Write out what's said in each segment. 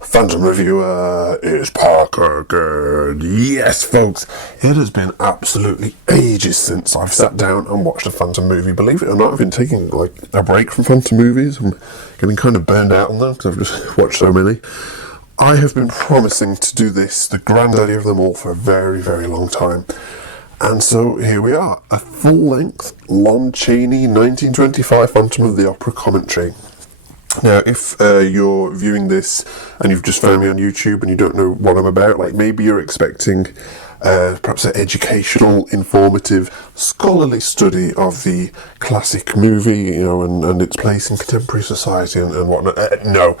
Phantom Reviewer is Parker good. Yes, folks, it has been absolutely ages since I've sat down and watched a Phantom movie. Believe it or not, I've been taking like a break from Phantom movies. I'm getting kind of burned out on them because I've just watched so many. I have been promising to do this, the granddaddy of them all, for a very, very long time. And so here we are, a full-length Lon Chaney 1925 Phantom of the Opera commentary. Now, if you're viewing this and you've just found me on YouTube and you don't know what I'm about, like maybe you're expecting perhaps an educational, informative, scholarly study of the classic movie, you know, and its place in contemporary society and whatnot. No,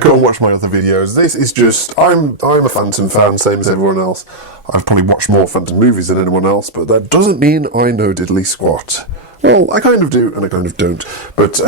go and watch my other videos. This is just, I'm a Phantom fan, same as everyone else. I've probably watched more Phantom movies than anyone else, but that doesn't mean I know diddly squat. Well, I kind of do, and I kind of don't. But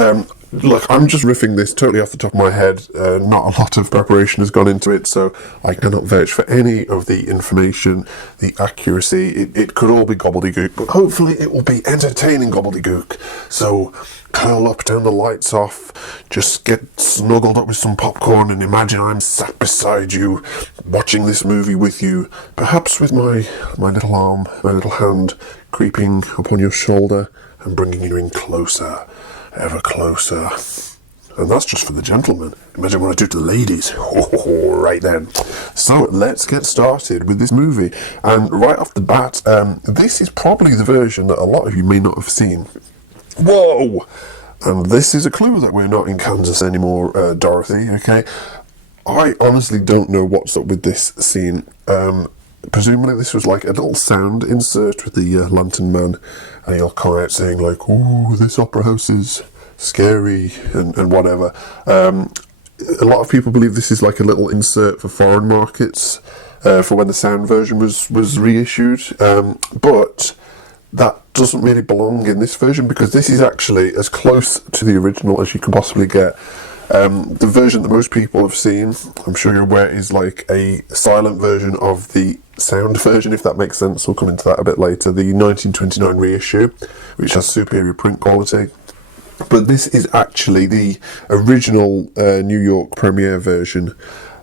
look, I'm just riffing this totally off the top of my head. Not a lot of preparation has gone into it, so I cannot vouch for any of the information, the accuracy. It could all be gobbledygook, but hopefully it will be entertaining gobbledygook. So curl up, turn the lights off, just get snuggled up with some popcorn and imagine I'm sat beside you, watching this movie with you, perhaps with my little arm, my little hand creeping upon your shoulder and bringing you in closer, ever closer. And that's just for the gentlemen. Imagine what I do to the ladies. Oh, right then. So let's get started with this movie. And right off the bat, this is probably the version that a lot of you may not have seen. Whoa! And this is a clue that we're not in Kansas anymore, Dorothy, okay? I honestly don't know what's up with this scene. Presumably this was like a little sound insert with the Lantern Man, and he'll come out saying like, "Oh, this opera house is scary," and whatever. A lot of people believe this is like a little insert for foreign markets, for when the sound version was reissued, but that doesn't really belong in this version because this is actually as close to the original as you can possibly get. The version that most people have seen, I'm sure you're aware, is like a silent version of the sound version, if that makes sense. We'll come into that a bit later. The 1929 reissue, which has superior print quality. But this is actually the original New York premiere version,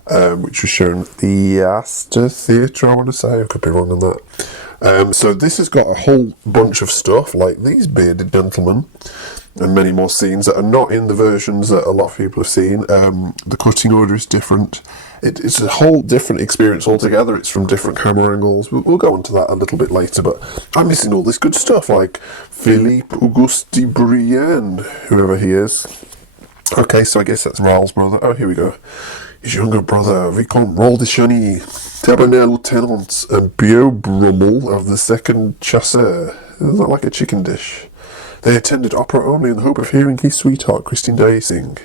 which was shown at the Astor Theatre, I want to say. I could be wrong on that. So this has got a whole bunch of stuff, like these bearded gentlemen, and many more scenes that are not in the versions that a lot of people have seen. The cutting order is different. It's a whole different experience altogether. It's from different camera angles. We'll go into that a little bit later, but I'm missing all this good stuff, like Philippe Auguste Brienne, whoever he is. Okay, so I guess that's Raoul's brother. Oh, here we go. His younger brother, Vicomte Raoul de Chaney, Tabernet Lieutenant, and Beau Brummel of the 2nd Chasseur. Isn't that like a chicken dish? They attended opera only in the hope of hearing his sweetheart, Christine Day, sing.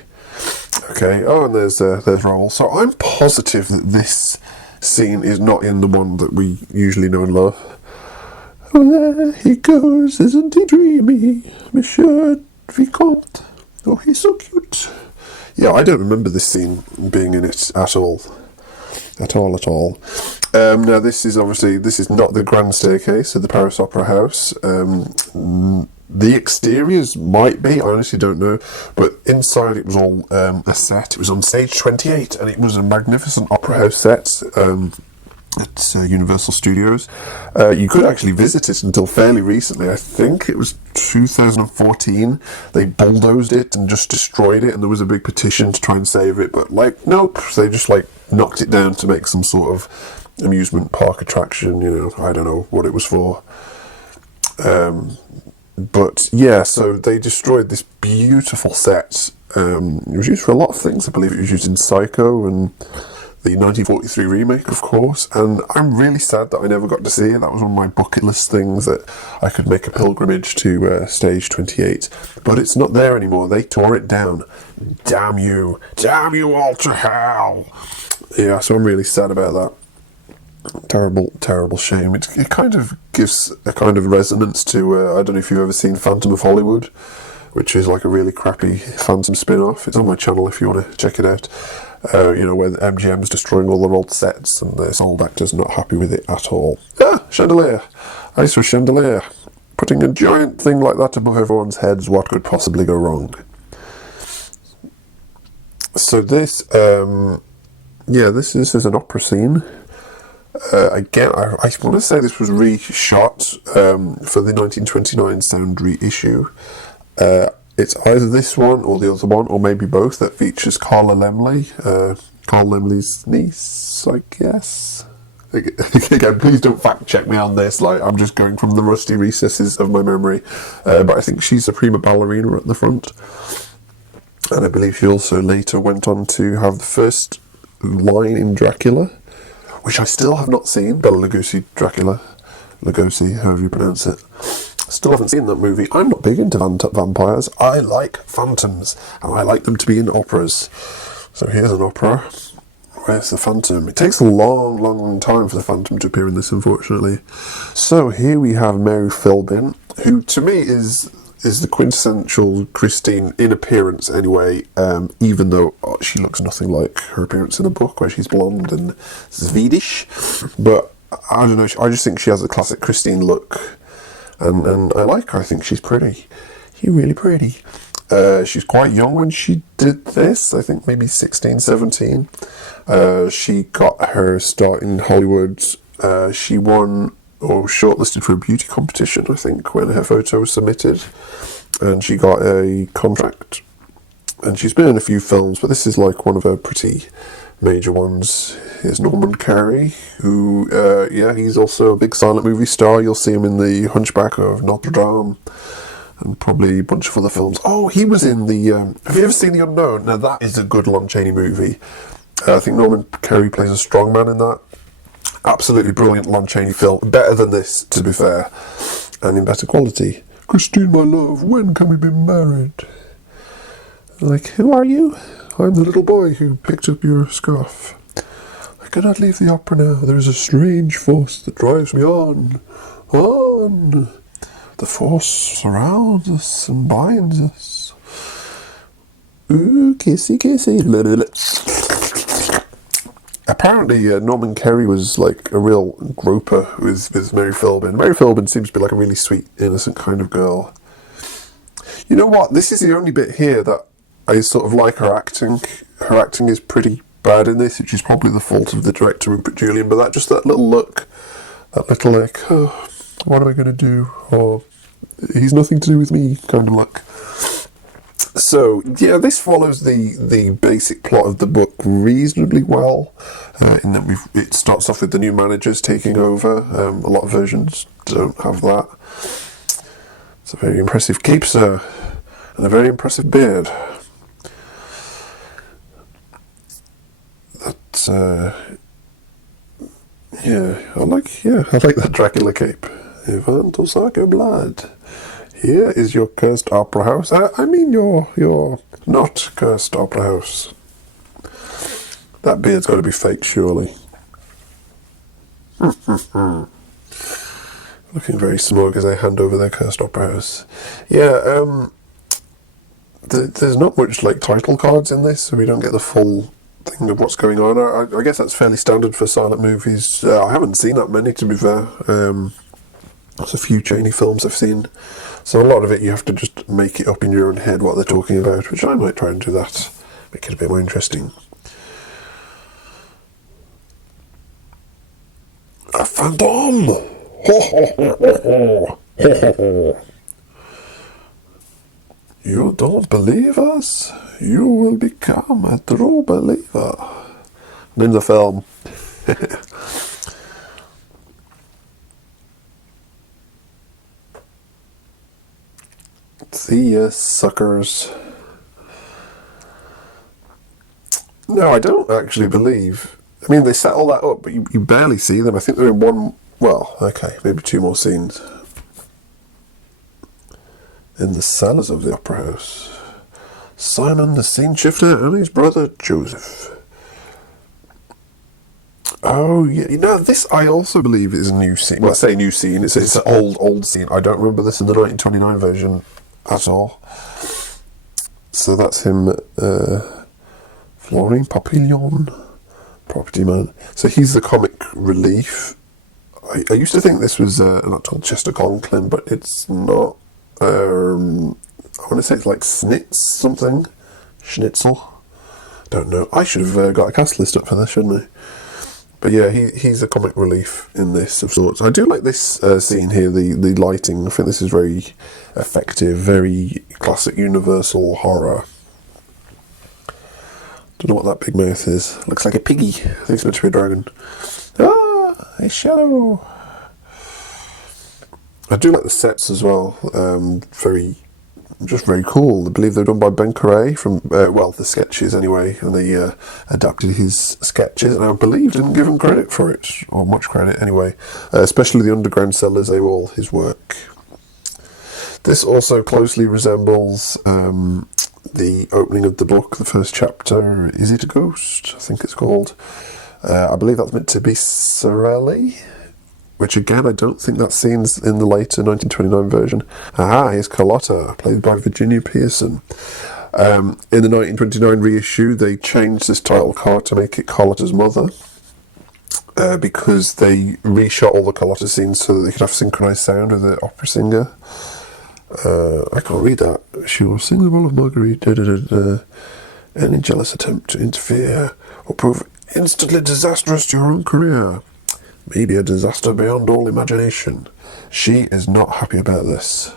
Okay, oh, and there's Raoul. So I'm positive that this scene is not in the one that we usually know and love. Oh, there he goes, isn't he dreamy, Monsieur Vicomte? Oh, he's so cute. Yeah, I don't remember this scene being in it at all. At all. Now, this is not the grand staircase of the Paris Opera House. The exteriors might be, I honestly don't know, but inside it was all a set. It was on stage 28, and it was a magnificent opera house set at Universal Studios. You could actually visit it until fairly recently. I think it was 2014. They bulldozed it and just destroyed it, and there was a big petition to try and save it, but like, nope, they just like knocked it down to make some sort of amusement park attraction, you know, I don't know what it was for. But yeah, so they destroyed this beautiful set. It was used for a lot of things. I believe it was used in Psycho and the 1943 remake, of course. And I'm really sad that I never got to see it. That was one of my bucket list things, that I could make a pilgrimage to stage 28. But it's not there anymore. They tore it down. Damn you all to hell. Yeah, so I'm really sad about that. Terrible shame. It kind of gives a kind of resonance to, I don't know if you've ever seen Phantom of Hollywood, which is like a really crappy Phantom spin-off. It's on my channel if you want to check it out. You know, where the MGM's destroying all their old sets and this old actor's not happy with it at all. Ah, chandelier. I saw chandelier. Putting a giant thing like that above everyone's heads, what could possibly go wrong? So this, this is an opera scene. Again, I want to say this was reshot for the 1929 sound reissue. It's either this one or the other one, or maybe both, that features Carla Lemley, Carl Lemley's niece, I guess. Again, please don't fact check me on this. Like, I'm just going from the rusty recesses of my memory. But I think she's the prima ballerina at the front. And I believe she also later went on to have the first line in Dracula, which I still have not seen. Bela Lugosi, Dracula. Lugosi, however you pronounce it. Still haven't seen that movie. I'm not big into vampires. I like phantoms, and I like them to be in operas. So here's an opera. Where's the Phantom? It takes a long, long time for the Phantom to appear in this, unfortunately. So here we have Mary Philbin, who to me is the quintessential Christine in appearance anyway, even though she looks nothing like her appearance in the book, where she's blonde and Swedish. But I don't know, I just think she has a classic Christine look, and I like her. I think she's pretty. She's really pretty. She's quite young when she did this, I think maybe 16, 17. She got her start in Hollywood. She won, or shortlisted for a beauty competition, I think, when her photo was submitted. And she got a contract. And she's been in a few films, but this is like one of her pretty major ones. Here's Norman Carey, who, he's also a big silent movie star. You'll see him in The Hunchback of Notre Dame, and probably a bunch of other films. Oh, he was in the... have you ever seen The Unknown? Now, that is a good Lon Chaney movie. I think Norman Carey plays a strongman in that. Absolutely brilliant Lon Chaney film. Better than this, to be fair. And in better quality. Christine, my love, when can we be married? Like, who are you? I'm the little boy who picked up your scarf. I cannot leave the opera now. There is a strange force that drives me on. On. The force surrounds us and binds us. Ooh, kissy, kissy. Apparently, Norman Carey was like a real groper with Mary Philbin. Mary Philbin seems to be like a really sweet, innocent kind of girl. You know what? This is the only bit here that I sort of like her acting. Her acting is pretty bad in this, which is probably the fault of the director, Rupert Julian, but that little look, that little like, oh, what am I going to do? Or, he's nothing to do with me kind of look. So, yeah, this follows the basic plot of the book reasonably well, in that it starts off with the new managers taking over. A lot of versions don't have that. It's a very impressive cape, sir, and a very impressive beard. That's, I like that Dracula cape. Ivan Tosaka blood. Here is your cursed opera house. I mean your not cursed opera house. That beard's got to be fake, surely. Looking very smug as I hand over their cursed opera house. Yeah, there's not much like title cards in this, so we don't get the full thing of what's going on. I guess that's fairly standard for silent movies. I haven't seen that many, to be fair. There's a few Chaney films I've seen. So a lot of it you have to just make it up in your own head what they're talking about, which I might try and do that. Make it a bit more interesting. A phantom! Ho, ho, ho, ho, ho. Ho, ho, ho. You don't believe us? You will become a true believer. And in the film. See ya, suckers. No, I don't actually believe. I mean, they set all that up, but you barely see them. I think they're in one, well, okay, maybe two more scenes. In the cellars of the opera house. Simon, the scene shifter, and his brother Joseph. Oh, yeah. You know, this I also believe is a new scene. Well, I say new scene, it's an old scene. I don't remember this in the 1929 version at all. So that's him, Florine Papillon, property man. So he's the comic relief. I used to think this was not called Chester Conklin, but it's not. I want to say it's like Schnitz something. Schnitzel. don't know. I should have got a cast list up for this, shouldn't I? But yeah, he's a comic relief in this of sorts. I do like this scene here, the lighting. I think this is very effective, very classic Universal horror. Don't know what that big mouth is. Looks like a piggy. I think it's meant to be a dragon. Ah, a shadow. I do like the sets as well. Just very cool. I believe they're done by Ben Correa from, the sketches anyway, and they adapted his sketches, and I believe didn't give him credit for it, or much credit anyway, especially the underground cellars, they were all his work. This also closely resembles the opening of the book, the first chapter, Is It a Ghost? I think it's called. I believe that's meant to be Sorelli, which again, I don't think that scene's in the later 1929 version. Aha, here's Carlotta, played by Virginia Pearson. In the 1929 reissue, they changed this title card to make it Carlotta's mother, because they reshot all the Carlotta scenes so that they could have synchronised sound with the opera singer. I can't read that. She will sing the role of Marguerite. Any jealous attempt to interfere will prove instantly disastrous to your own career. Maybe a disaster beyond all imagination. She is not happy about this.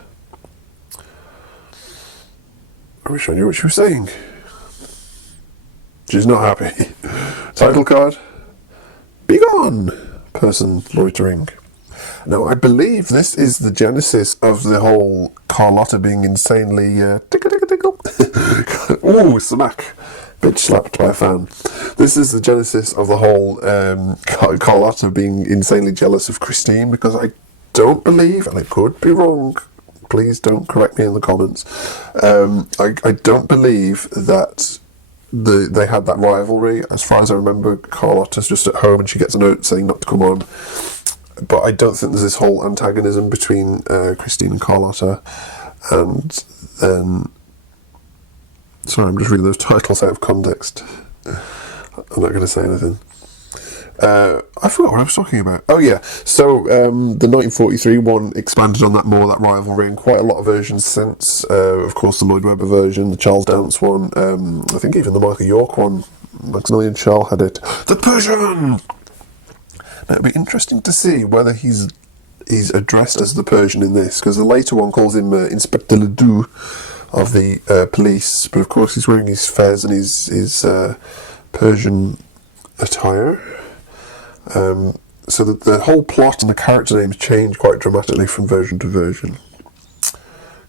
I wish I knew what she was saying. She's not happy. Title card. Begone! Person loitering. Now, I believe this is the genesis of the whole Carlotta being insanely tickle. Ooh, smack. Bitch slapped by a fan. This is the genesis of the whole Carlotta being insanely jealous of Christine, because I don't believe, and I could be wrong, please don't correct me in the comments, I don't believe that they had that rivalry. As far as I remember, Carlotta's just at home and she gets a note saying not to come on. But I don't think there's this whole antagonism between Christine and Carlotta. And then... Sorry, I'm just reading those titles out of context. I'm not going to say anything. I forgot what I was talking about. Oh yeah, so the 1943 one expanded on that more, that rivalry, and quite a lot of versions since. Of course, the Lloyd Webber version, the Charles Dance one, I think even the Michael York one, Maximilian Schell had it. The Persian! Now, it'd be interesting to see whether he's addressed as the Persian in this, because the later one calls him Inspector Ledoux of the police, but of course he's wearing his fez and his Persian attire. So that the whole plot and the character names change quite dramatically from version to version.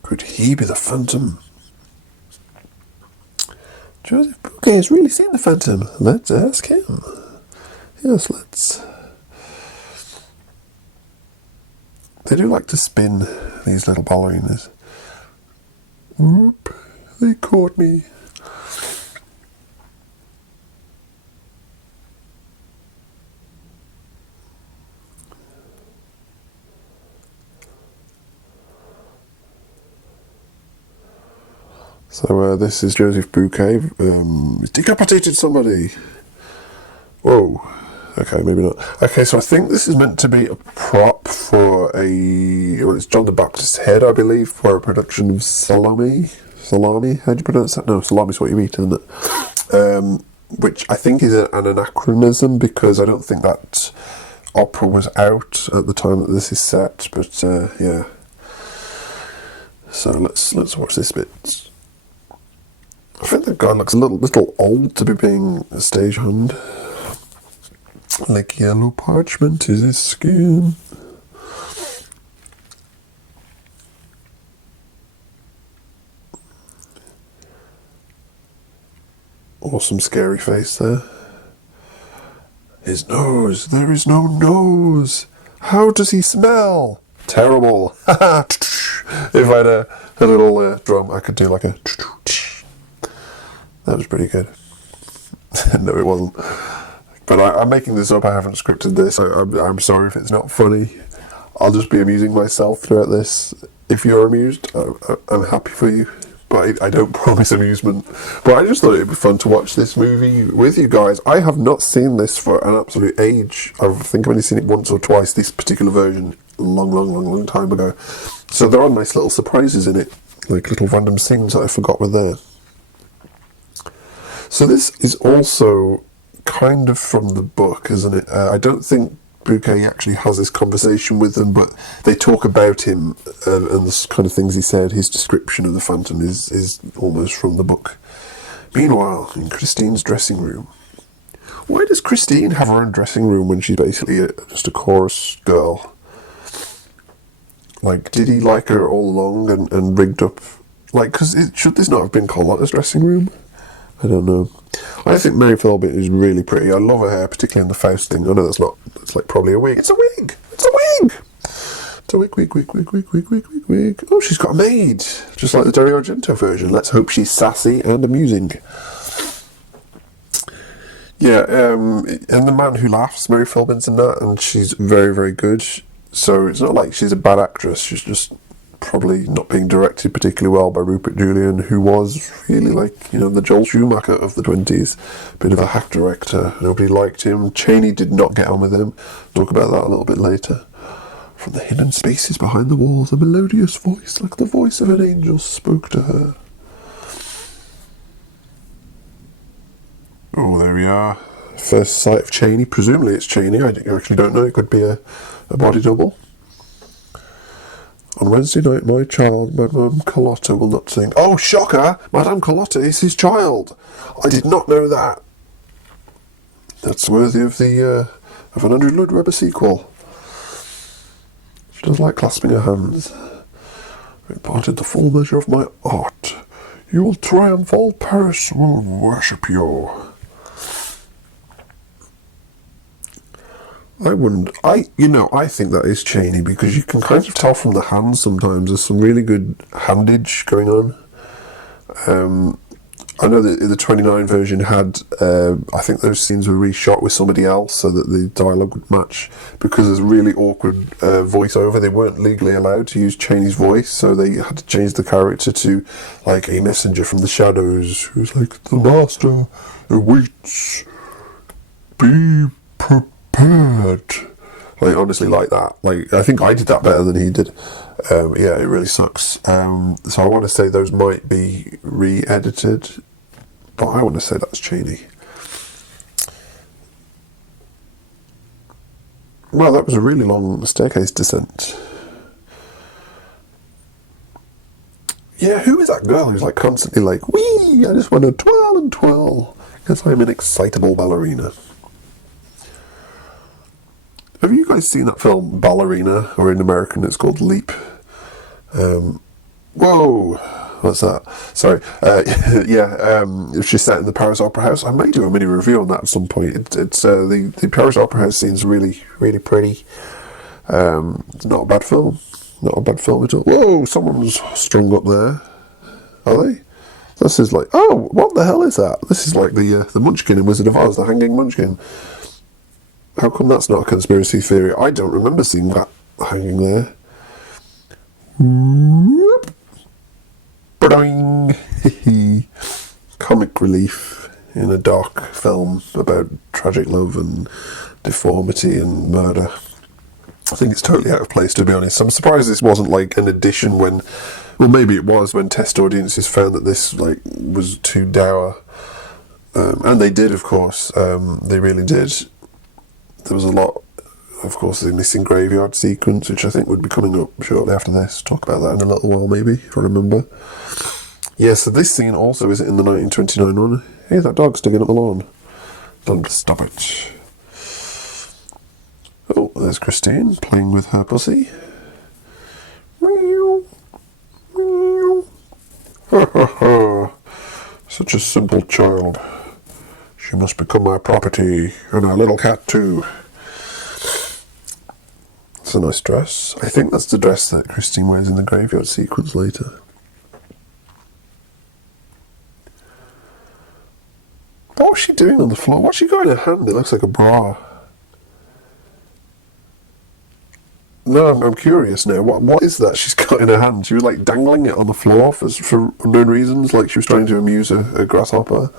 Could he be the Phantom? Joseph Bouquet has really seen the Phantom. Let's ask him. Yes, let's. They do like to spin, these little ballerinas. Whoop, they caught me. So this is Joseph Bouquet. Decapitated somebody. Whoa. Okay, maybe not. Okay, so I think this is meant to be a prop for it's John the Baptist's head, I believe, for a production of Salome. Salami? How do you pronounce that? No, salami's what you eat, isn't it? Which I think is an anachronism, because I don't think that opera was out at the time that this is set, but yeah. So let's watch this bit. I think the guy looks a little old to be being a stagehand. Like yellow parchment is his skin. Awesome scary face there. His nose. There is no nose. How does he smell? Terrible. If I had a little drum, I could do like a... That was pretty good. No, it wasn't. But I'm making this up, I haven't scripted this. I'm sorry if it's not funny. I'll just be amusing myself throughout this. If you're amused, I'm happy for you. But I don't promise amusement. But I just thought it'd be fun to watch this movie with you guys. I have not seen this for an absolute age. I think I've only seen it once or twice, this particular version, long time ago. So there are nice little surprises in it, like little random scenes that I forgot were there. So this is also kind of from the book, isn't it? I don't think Bouquet actually has this conversation with them, but they talk about him and the kind of things he said. His description of the Phantom is almost from the book. Meanwhile, in Christine's dressing room. Why does Christine have her own dressing room when she's basically just a chorus girl? Like, did he like her all along and rigged up? Like, because should this not have been Carlotta's dressing room? I don't know. I think Mary Philbin is really pretty. I love her hair, particularly in the Faust thing. I know that's not, it's like probably a wig. It's a wig! It's a wig! It's a wig. Oh, she's got a maid. Just like the Dario Argento version. Let's hope she's sassy and amusing. Yeah, and The Man Who Laughs, Mary Philbin's in that, and she's very, very good. So it's not like she's a bad actress. She's just probably not being directed particularly well by Rupert Julian, who was really like, the Joel Schumacher of the 20s. Bit of a hack director. Nobody liked him. Chaney did not get on with him. Talk about that a little bit later. From the hidden spaces behind the walls, a melodious voice, like the voice of an angel, spoke to her. Oh, there we are. First sight of Chaney. Presumably it's Chaney. I actually don't know. It could be a body double. On Wednesday night, my child, Madame Carlotta, will not sing. Oh, shocker! Madame Carlotta is his child. I did not know that. That's worthy of an Andrew Lloyd Webber sequel. She does like clasping her hands. I imparted the full measure of my art. You will triumph. All Paris will worship you. I think that is Chaney, because you can kind of tell from the hands sometimes. There's some really good handage going on. I know that the 29 version had, I think those scenes were reshot with somebody else so that the dialogue would match, because there's really awkward voiceover. They weren't legally allowed to use Chaney's voice, so they had to change the character to like a messenger from the shadows who's like, the master awaits, be prepared. Like, honestly, like that. Like, I think I did that better than he did. Yeah, it really sucks. So I want to say those might be re-edited, but I want to say that's Chaney. Well, that was a really long staircase descent. Yeah, who is that girl who's like constantly like, wee, I just want to twirl and twirl, because I'm an excitable ballerina. Have you guys seen that film Ballerina, or in American it's called Leap? Whoa, what's that? Sorry. She's set in the Paris Opera House. I may do a mini review on that at some point. It's the Paris Opera House scene's really, really pretty. It's not a bad film. Not a bad film at all. Whoa, someone's strung up there. Are they? This is like, oh, what the hell is that? This is like the Munchkin in Wizard of Oz, the hanging Munchkin. How come that's not a conspiracy theory? I don't remember seeing that hanging there. Comic relief in a dark film about tragic love and deformity and murder. I think it's totally out of place, to be honest. I'm surprised this wasn't like an addition when, well, maybe it was when test audiences found that this like was too dour. And they did, of course. They really did. There was a lot, of course, the missing graveyard sequence, which I think would be coming up shortly after this. Talk about that in a little while, maybe, if I remember. Yeah, so this scene also is in the 1929 one. Hey, that dog's digging up the lawn. Don't stop it. Oh, there's Christine playing with her pussy. Meow. Meow. Ha ha ha. Such a simple child. She must become my property, and our little cat too. It's a nice dress. I think that's the dress that Christine wears in the graveyard sequence later. But what's she doing on the floor? What's she got in her hand? It looks like a bra. No, I'm curious now. What is that she's got in her hand? She was like dangling it on the floor for unknown reasons, like she was trying to amuse a grasshopper.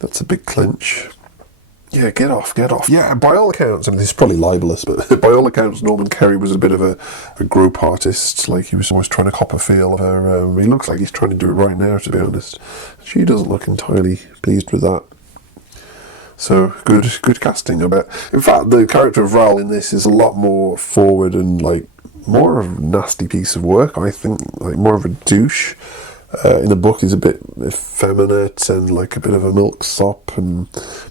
That's a big clinch. Yeah, get off. Yeah, by all accounts, I mean, this is probably libelous, but by all accounts, Norman Kerry was a bit of a grope artist. Like, he was always trying to cop a feel of her. He looks like he's trying to do it right now, to be honest. She doesn't look entirely pleased with that. So, good casting, I bet. In fact, the character of Ral in this is a lot more forward and, like, more of a nasty piece of work, I think. Like, more of a douche. In the book, he's a bit effeminate and like a bit of a milksop,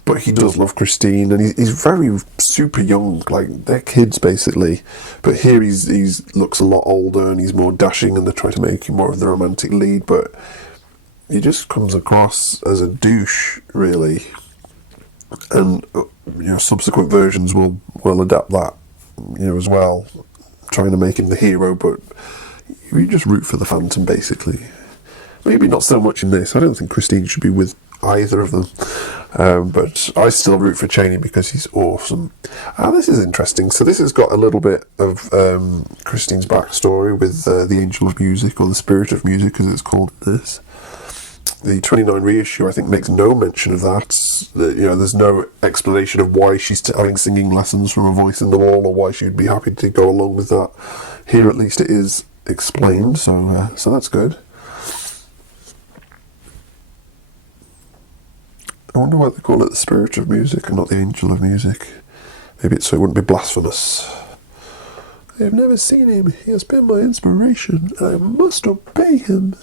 but he does love Christine, and he's very super young, like they're kids basically. But here he's looks a lot older and he's more dashing, and they're trying to make him more of the romantic lead, but he just comes across as a douche, really. And subsequent versions will adapt that, as well, trying to make him the hero, but you just root for the Phantom basically. Maybe not so much in this. I don't think Christine should be with either of them. But I still root for Chaney because he's awesome. This is interesting. So this has got a little bit of Christine's backstory with the Angel of Music, or the Spirit of Music as it's called in this. The 29 reissue, I think, makes no mention of that. There's no explanation of why she's having singing lessons from a voice in the wall, or why she'd be happy to go along with that. Here, at least, it is explained, so that's good. I wonder why they call it the Spirit of Music and not the Angel of Music. Maybe it's so it wouldn't be blasphemous. I have never seen him. He has been my inspiration, and I must obey him.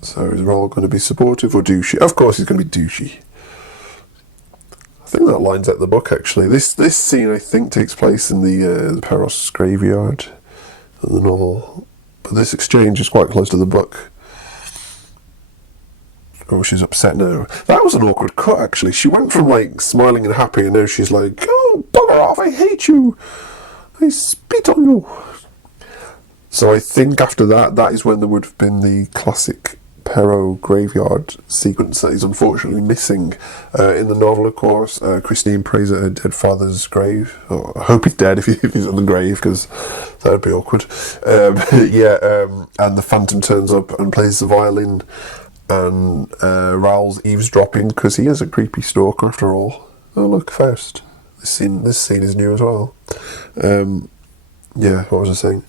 So is Ral going to be supportive or douchey? Of course he's going to be douchey. I think that lines out the book, actually. This scene, I think, takes place in the Perros graveyard of the novel. But this exchange is quite close to the book. Oh, she's upset now. That was an awkward cut, actually. She went from, like, smiling and happy, and now she's like, oh, bugger off, I hate you. I spit on you. So I think after that is when there would have been the classic Perros graveyard sequence that is unfortunately missing in the novel, of course. Christine prays at her dead father's grave. Oh, I hope he's dead if he's in the grave, because that would be awkward. And the Phantom turns up and plays the violin, and Ral's eavesdropping because he is a creepy stalker after all. Oh look, Faust. This scene is new as well. What was I saying?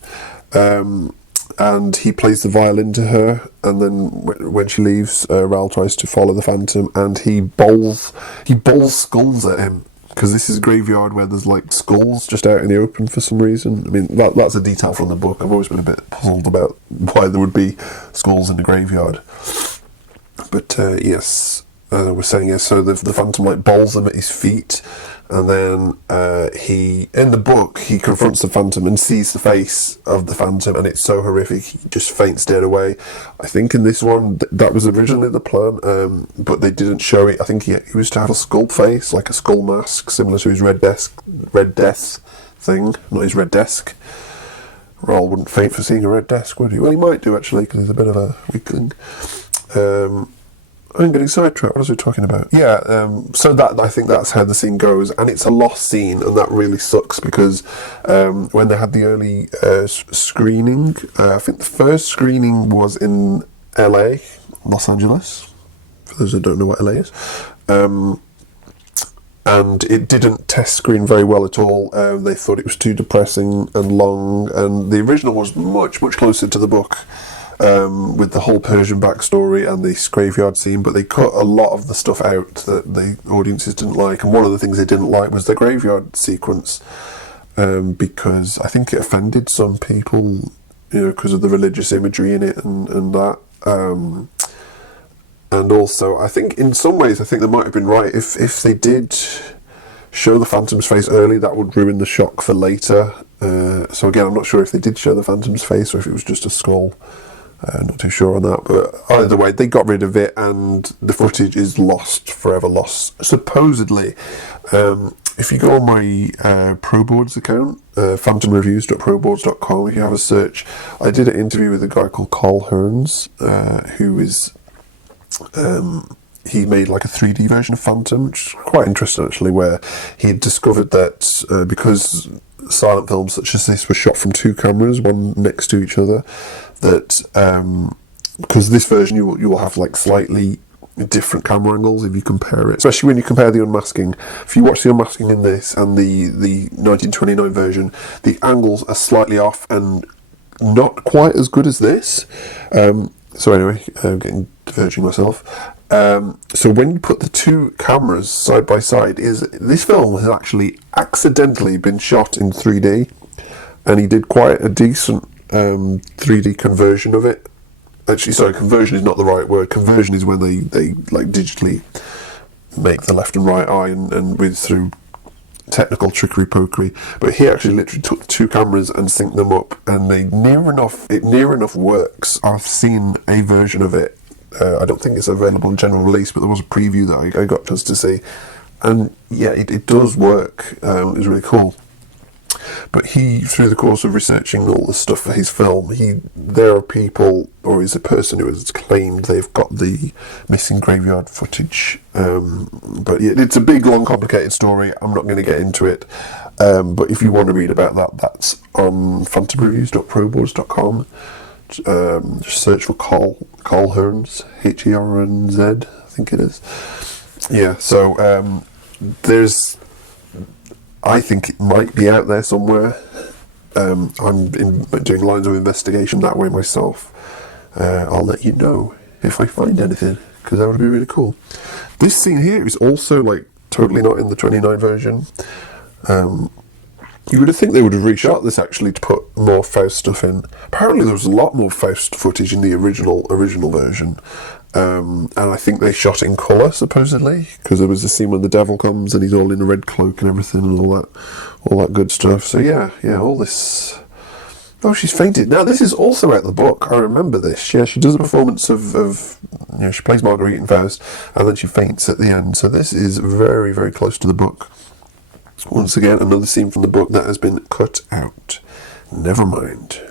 And he plays the violin to her, and then when she leaves, Ral tries to follow the Phantom, and he bowls skulls at him, because this is a graveyard where there's like skulls just out in the open for some reason. I mean, that's a detail from the book. I've always been a bit puzzled about why there would be skulls in the graveyard. But yes, as I was saying, yes, so the Phantom like bowls them at his feet, and then in the book, he confronts the Phantom and sees the face of the Phantom, and it's so horrific, he just faints dead away. I think in this one, that was originally the plan, but they didn't show it. I think he was to have a skull face, like a skull mask, similar to his Red Death thing, not his Red Desk. Ral wouldn't faint for seeing a red desk, would he? Well, he might do, actually, because he's a bit of a weakling. I'm getting sidetracked. What was we talking about? So that, I think that's how the scene goes, and it's a lost scene, and that really sucks, because when they had the early screening, I think the first screening was in LA, Los Angeles, for those who don't know what LA is, and it didn't test screen very well at all. They thought it was too depressing and long, and the original was much, much closer to the book, with the whole Persian backstory and this graveyard scene, but they cut a lot of the stuff out that the audiences didn't like, and one of the things they didn't like was the graveyard sequence, because I think it offended some people, because of the religious imagery in it and that. And also, I think in some ways, I think they might have been right. If they did show the Phantom's face early, that would ruin the shock for later. So again, I'm not sure if they did show the Phantom's face or if it was just a skull. Not too sure on that, but either way, they got rid of it, and the footage is lost, forever lost, supposedly. If you go on my ProBoards account, phantomreviews.proboards.com, if you have a search, I did an interview with a guy called Carl Hearns, who is... he made like a 3D version of Phantom, which is quite interesting, actually, where he had discovered that because silent films such as this were shot from two cameras, one next to each other, that because this version you will have like slightly different camera angles if you compare it, especially when you compare the unmasking. If you watch the unmasking in this and the 1929 version, the angles are slightly off and not quite as good as this. So anyway, I'm getting diverging myself. So when you put the two cameras side by side, this film has actually accidentally been shot in 3D, and he did quite a decent 3D conversion of it. Actually, sorry, conversion is not the right word. Conversion is when they like digitally make the left and right eye and with through technical trickery pokery. But he actually literally took the two cameras and synced them up, and it near enough works. I've seen a version of it. I don't think it's available in general release, but there was a preview that I got just to see, and yeah, it does work. It was really cool. But he, through the course of researching all the stuff for his film, there are people, or is a person who has claimed they've got the missing graveyard footage. But yeah, it's a big, long, complicated story. I'm not going to get into it. But if you want to read about that, that's on phantomreviews.proboards.com. Just search for Carl Hearns, Hernz, I think it is. Yeah, so I think it might be out there somewhere. I'm doing lines of investigation that way myself. I'll let you know if I find anything, because that would be really cool. This scene here is also like totally not in the 29 version. You would think they would have reshot this actually to put more Faust stuff in. Apparently there was a lot more Faust footage in the original version. And I think they shot in colour, supposedly, because there was a scene when the devil comes and he's all in a red cloak and everything and all that good stuff. So yeah, all this. Oh, she's fainted. Now this is also out the book. I remember this. Yeah, she does a performance of she plays Marguerite in Faust, and then she faints at the end. So this is very, very close to the book. Once again, another scene from the book that has been cut out. Never mind.